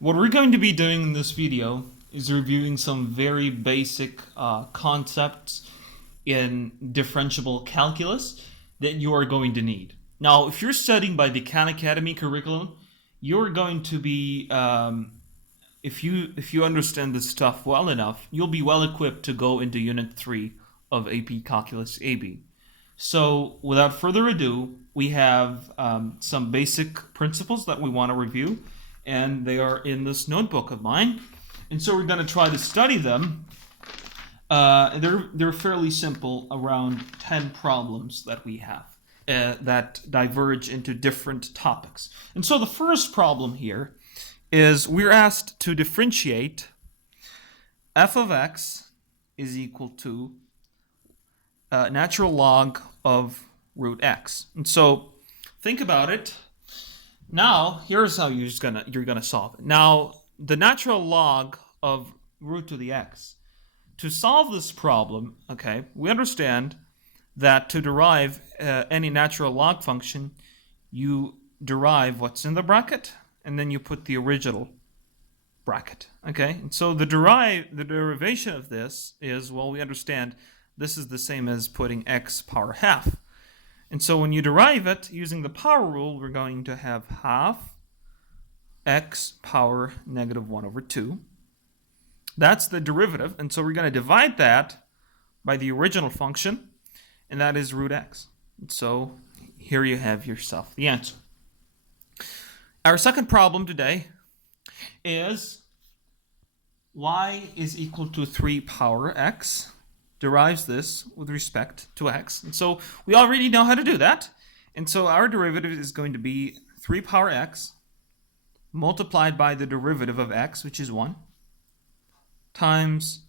What we're going to be doing in this video is reviewing some very basic concepts in differentiable calculus that you are going to need. Now, if you're studying by the Khan Academy curriculum, you're going to be, if you understand this stuff well enough, you'll be well equipped to go into Unit 3 of AP Calculus AB. So, without further ado, we have some basic principles that we want to review, and they are in this notebook of mine. And so we're going to try to study them. They're fairly simple, around 10 problems that we have that diverge into different topics. And so the first problem here is we're asked to differentiate f of x is equal to natural log of root x. And so think about it. Now, here's how you're gonna solve it. Now, the natural log of root to the x. To solve this problem, okay, we understand that to derive any natural log function, you derive what's in the bracket, and then you put the original bracket, okay? And so the derivation of this is, well, we understand this is the same as putting x power half. And so when you derive it using the power rule, we're going to have half x power negative 1 over 2. That's the derivative. And so we're going to divide that by the original function, and that is root x. And so here you have yourself the answer. Our second problem today is y is equal to 3 power x. Derives this with respect to x. And so we already know how to do that. And so our derivative is going to be 3 power x multiplied by the derivative of x, which is 1, times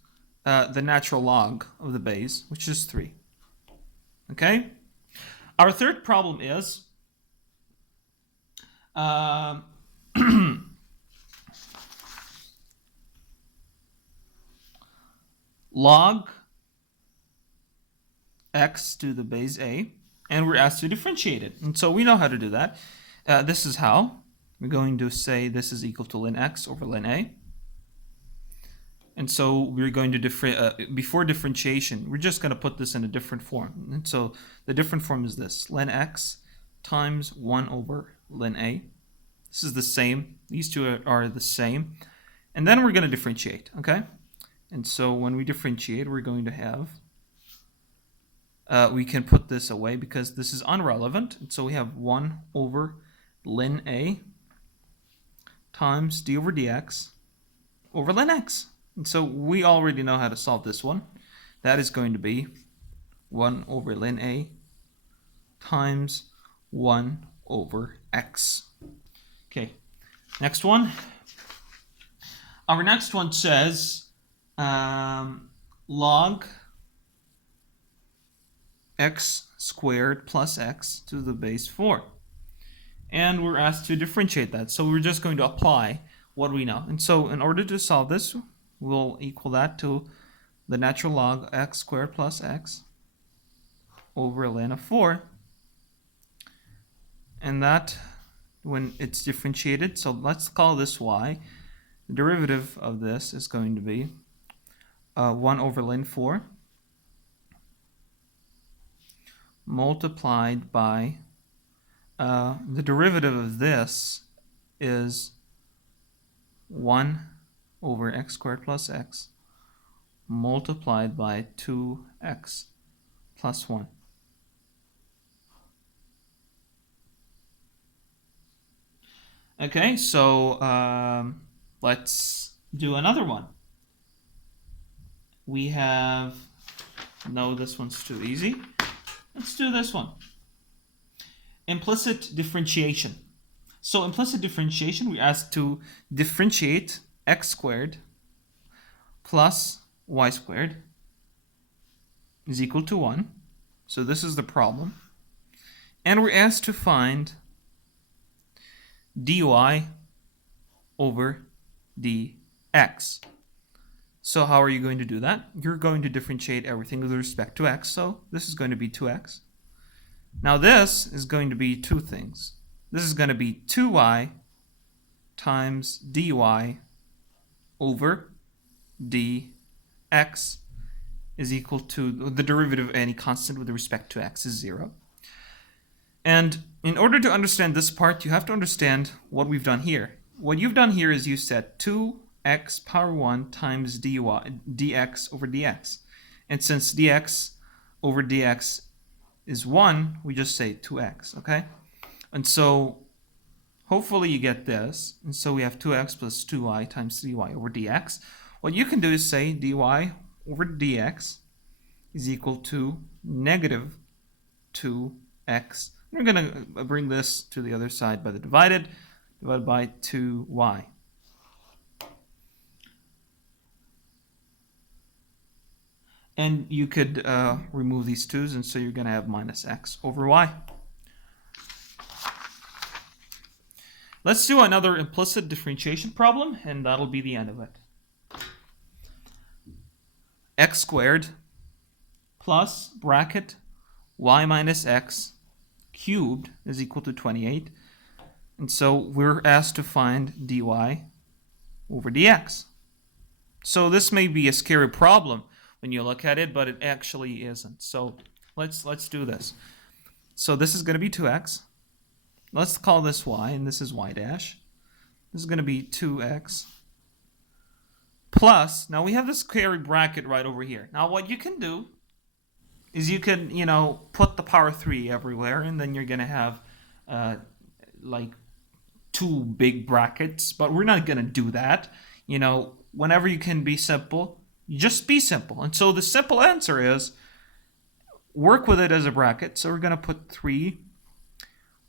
the natural log of the base, which is 3. Okay? Our third problem is log x to the base a, and we're asked to differentiate it. And so we know how to do that. This is how. We're going to say this is equal to ln x over ln a. And so we're going to before differentiation, we're just going to put this in a different form. And so the different form is this: ln x times 1 over ln a. This is the same. These two are the same. And then we're going to differentiate, okay? And so when we differentiate, we're going to have we can put this away because this is irrelevant. And so we have 1 over ln a times d over dx over ln x. And so we already know how to solve this one. That is going to be 1 over ln a times 1 over x. Okay, next one. Our next one says log x squared plus x to the base 4. And we're asked to differentiate that. So we're just going to apply what we know. And so in order to solve this, we'll equal that to the natural log x squared plus x over ln of 4. And that, when it's differentiated, so let's call this y. The derivative of this is going to be 1 over ln 4 multiplied by the derivative of this is 1 over x squared plus x multiplied by 2x plus 1. Okay, so let's do another one. We have, no, this one's too easy. Let's do this one. Implicit differentiation. So implicit differentiation, we're asked to differentiate x squared plus y squared is equal to 1. So this is the problem. And we're asked to find dy over dx. So how are you going to do that? You're going to differentiate everything with respect to x. So this is going to be 2x. Now this is going to be two things. This is going to be 2y times dy over dx is equal to the derivative of any constant with respect to x is 0. And in order to understand this part, you have to understand what we've done here. What you've done here is you said 2x power 1 times dx over dx. And since dx over dx is 1, we just say 2x, okay? And so hopefully you get this. And so we have 2x plus 2y times dy over dx. What you can do is say dy over dx is equal to negative 2x. We're going to bring this to the other side by the divided by 2y. And you could remove these 2's, and so you're going to have minus x over y. Let's do another implicit differentiation problem, and that'll be the end of it. X squared plus bracket y minus x cubed is equal to 28. And so we're asked to find dy over dx. So this may be a scary problem when you look at it, but it actually isn't. So let's do this. So this is going to be 2x. Let's call this y, and this is y dash. This is going to be 2x plus, now we have this scary bracket right over here. Now what you can do is you can, put the power 3 everywhere, and then you're going to have like 2 big brackets, but we're not going to do that. Whenever you can be simple, you just be simple. And so the simple answer is work with it as a bracket. So we're going to put 3y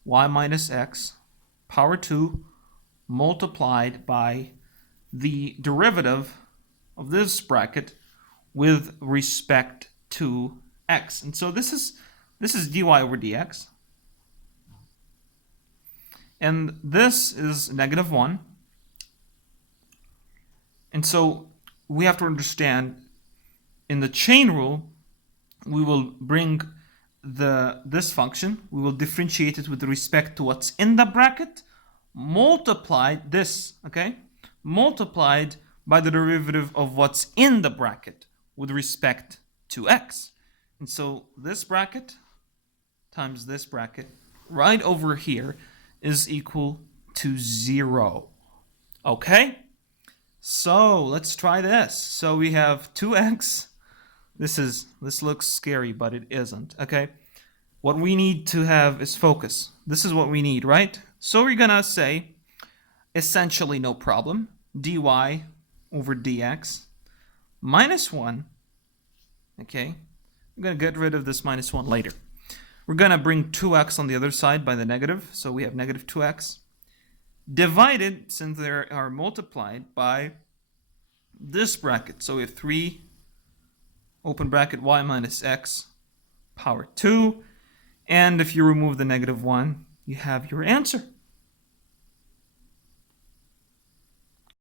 minus x power 2 multiplied by the derivative of this bracket with respect to x. And so this is dy over dx. And this is negative 1. And so we have to understand in the chain rule, we will bring this function, we will differentiate it with respect to what's in the bracket, multiplied this, okay? Multiplied by the derivative of what's in the bracket with respect to x. And so this bracket times this bracket right over here is equal to 0. Okay? So let's try this. So we have 2x. This looks scary, but it isn't. Okay? What we need to have is focus. This is what we need, right? So we're gonna say essentially no problem. Dy over dx minus 1. Okay? I'm going to get rid of this minus 1 later. We're going to bring 2x on the other side by the negative. So we have negative 2x divided, since they are multiplied, by this bracket. So we have 3 open bracket y minus x power 2. And if you remove the negative 1, you have your answer.